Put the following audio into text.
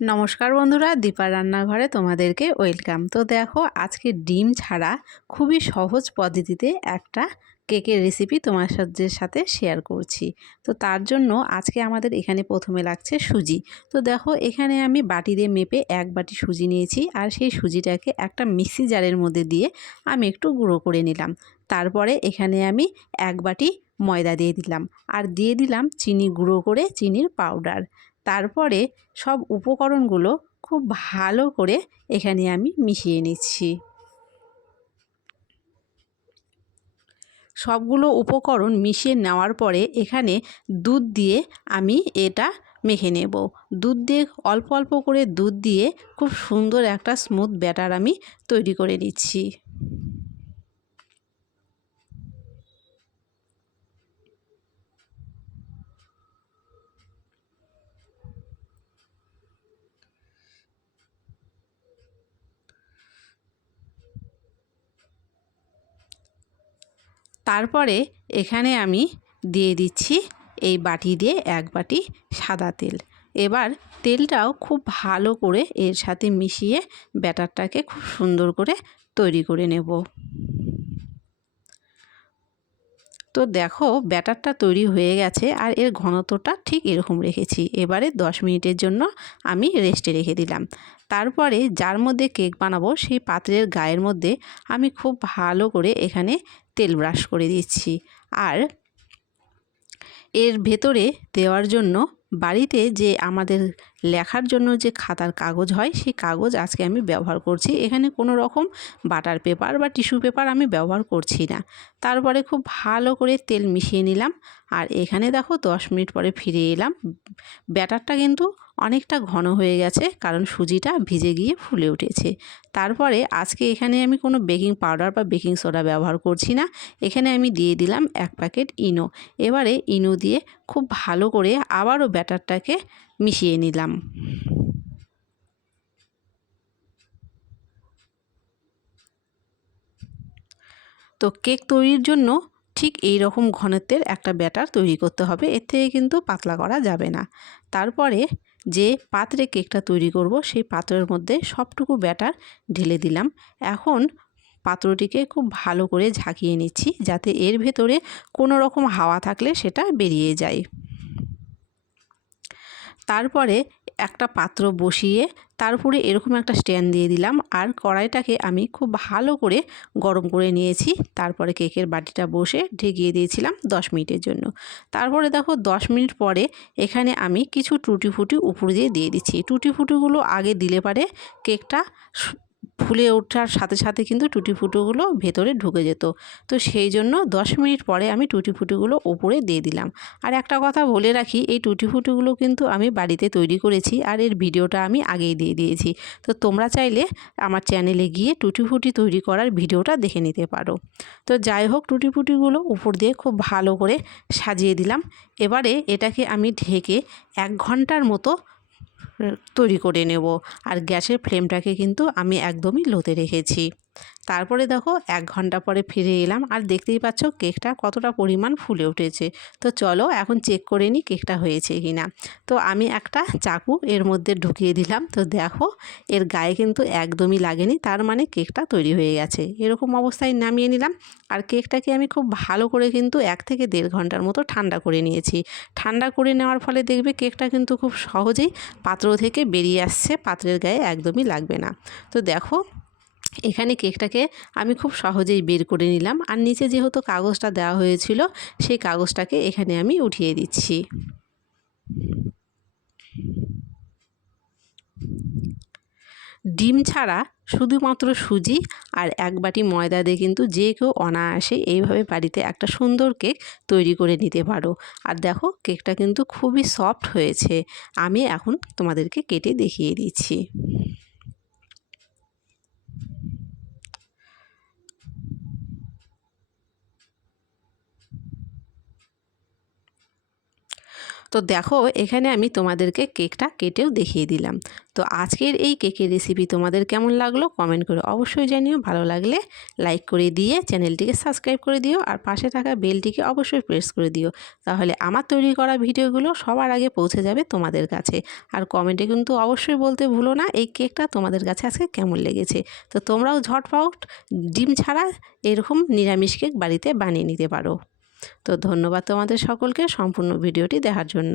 নমস্কার বন্ধুরা দীপা রান্নাঘরে তোমাদেরকে ওয়েলকাম। তো দেখো, আজকে ডিম ছাড়া খুবই সহজ পদ্ধতিতে একটা কেকের রেসিপি তোমার সাথে শেয়ার করছি। তো তার জন্য আজকে আমাদের এখানে প্রথমে লাগছে সুজি। তো দেখো, এখানে আমি বাটি দিয়ে মেপে এক বাটি সুজি নিয়েছি আর সেই সুজিটাকে একটা মিক্সি জারের মধ্যে দিয়ে আমি একটু গুঁড়ো করে নিলাম। তারপরে এখানে আমি এক বাটি ময়দা দিয়ে দিলাম। আর দিয়ে দিলাম চিনি গুঁড়ো করে, চিনির পাউডার তারপরে সব উপকরণগুলো খুব ভালো করে এখানে আমি মিশিয়ে নিচ্ছি। সবগুলো উপকরণ মিশিয়ে নেওয়ার পরে এখানে দুধ দিয়ে আমি এটা মেখে নেব। দুধ দিয়ে অল্প অল্প করে দুধ দিয়ে খুব সুন্দর একটা স্মুথ ব্যাটার আমি তৈরি করে নিচ্ছি। তারপরে এখানে আমি দিয়ে দিচ্ছি এই বাটি দিয়ে এক বাটি সাদা তেল। এবার তেলটাও খুব ভালো করে এর সাথে মিশিয়ে ব্যাটারটাকে খুব সুন্দর করে তৈরি করে নেব। তো দেখো ব্যাটারটা তৈরি হয়ে গেছে আর এর ঘনত্বটা ঠিক এরকম রেখেছি। এবারে দশ মিনিটের জন্য আমি রেস্টে রেখে দিলাম। তারপরে যার মধ্যে কেক বানাবো সেই পাত্রের গায়ের মধ্যে আমি খুব ভালো করে এখানে তেল ব্রাশ করে দিচ্ছি। আর এর ভেতরে দেওয়ার জন্য বাড়িতে যে আমাদের লেখার জন্য যে খাতার কাগজ হয়, সেই কাগজ আজকে আমি ব্যবহার করছি। এখানে কোনো রকম বাটার পেপার বা টিস্যু পেপার আমি ব্যবহার করছি না। তারপরে খুব ভালো করে তেল মিশিয়ে নিলাম। আর এখানে দেখো দশ মিনিট পরে ফিরে এলাম। ব্যাটারটা কিন্তু অনেকটা ঘন হয়ে গেছে, কারণ সুজিটা ভিজে গিয়ে ফুলে উঠেছে। তারপরে আজকে এখানে আমি কোনো বেকিং পাউডার বা বেকিং সোডা ব্যবহার করছি না। এখানে আমি দিয়ে দিলাম এক প্যাকেট ইনো। এবারে ইনো দিয়ে খুব ভালো করে আবারও ব্যাটারটাকে মিশিয়ে নিলাম। তো কেক তৈরির জন্য ঠিক এই রকম ঘনত্বের একটা ব্যাটার তৈরি করতে হবে, এর থেকে কিন্তু পাতলা করা যাবে না। তারপরে যে পাত্রে কেকটা তৈরি করব, সেই পাত্রের মধ্যে সবটুকু ব্যাটার ঢেলে দিলাম। এখন পাত্রটিকে খুব ভালো করে ঝাঁকিয়ে নিচ্ছি যাতে এর ভেতরে কোনো রকম হাওয়া থাকলে সেটা বেরিয়ে যায়। তারপরে একটা পাত্র বসিয়ে তার উপরে এরকম একটা স্ট্যান্ড দিয়ে দিলাম। আর কড়াইটাকে আমি খুব ভালো করে গরম করে নিয়েছি। তারপরে কেকের বাটিটা বসে ঢেকিয়ে দিয়েছিলাম দশ মিনিটের জন্য। তারপরে দেখো দশ মিনিট পরে এখানে আমি কিছু টুটি ফুটি উপর দিয়ে দিয়ে দিচ্ছি। টুটি ফুটিগুলো আগে দিলে পারে কেকটা ফুলে ওঠার সাথে সাথে কিন্তু টুটি ফুটোগুলো ভেতরে ঢুকে যেত। তো সেই জন্য দশ মিনিট পরে আমি টুটি ফুটিগুলো ওপরে দিয়ে দিলাম। আর একটা কথা বলে রাখি, এই টুটি ফুটিগুলো কিন্তু আমি বাড়িতে তৈরি করেছি আর এর ভিডিওটা আমি আগেই দিয়ে দিয়েছি। তো তোমরা চাইলে আমার চ্যানেলে গিয়ে টুটি ফুটি তৈরি করার ভিডিওটা দেখে নিতে পারো। তো যাই হোক, টুটি ফুটিগুলো উপর দিয়ে খুব ভালো করে সাজিয়ে দিলাম। এবারে এটাকে আমি ঢেকে এক ঘণ্টার মতো তৈরি করে নেব। আর গ্যাসের ফ্লেমটাকে কিন্তু আমি একদমই লোতে রেখেছি। তারপরে দেখো এক ঘণ্টা পরে ফিরে এলাম আর দেখতেই পাচ্ছ কেকটা কতটা পরিমাণ ফুলে উঠেছে। তো চলো এখন চেক করে নিই কেকটা হয়েছে কি না তো আমি একটা চাকু এর মধ্যে ঢুকিয়ে দিলাম। তো দেখো এর গায়ে কিন্তু একদমই লাগেনি, তার মানে কেকটা তৈরি হয়ে গেছে। এরকম অবস্থায় নামিয়ে নিলাম আর কেকটাকে আমি খুব ভালো করে কিন্তু এক থেকে দেড় ঘণ্টার মতো ঠান্ডা করে নিয়েছি। ঠান্ডা করে নেওয়ার ফলে দেখবে কেকটা কিন্তু খুব সহজেই পাত্র থেকে বেরিয়ে আসছে, পাত্রের গায়ে একদমই লাগবে না। তো দেখো এখানে কেকটাকে আমি খুব সহজেই বের করে নিলাম। আর নিচে যেহেতু কাগজটা দেওয়া হয়েছিল, সেই কাগজটাকে এখানে আমি উঠিয়ে দিচ্ছি। ডিম ছাড়া শুধুমাত্র সুজি আর এক বাটি ময়দা দিয়ে কিন্তু যে কেউ অনায়াসে এইভাবে বাড়িতে একটা সুন্দর কেক তৈরি করে নিতে পারো। আর দেখো, কেকটা কিন্তু খুবই সফট হয়েছে। আমি এখন তোমাদেরকে কেটে দেখিয়ে দিচ্ছি। তো দেখো, এখানে আমি তোমাদেরকে কেকটা কেটেও দেখিয়ে দিলাম। তো আজকের এই কেকের রেসিপি তোমাদের কেমন লাগল কমেন্ট করে অবশ্যই জানিও। ভালো লাগলে লাইক করে দিয়ে চ্যানেলটিকে সাবস্ক্রাইব করে দিও আর পাশে থাকা বেলটিকে অবশ্যই প্রেস করে দিও। তাহলে আমার তৈরি করা ভিডিওগুলো সবার আগে পৌঁছে যাবে তোমাদের কাছে। আর কমেন্টে কিন্তু অবশ্যই বলতে ভুলো না এই কেকটা তোমাদের কাছে আজকে কেমন লেগেছে। তো তোমরাও ঝটফট ডিম ছাড়া এরকম নিরামিষ কেক বাড়িতে বানিয়ে নিতে পারো। তো ধন্যবাদ তোমাদের সকলকে সম্পূর্ণ ভিডিওটি দেখার জন্য।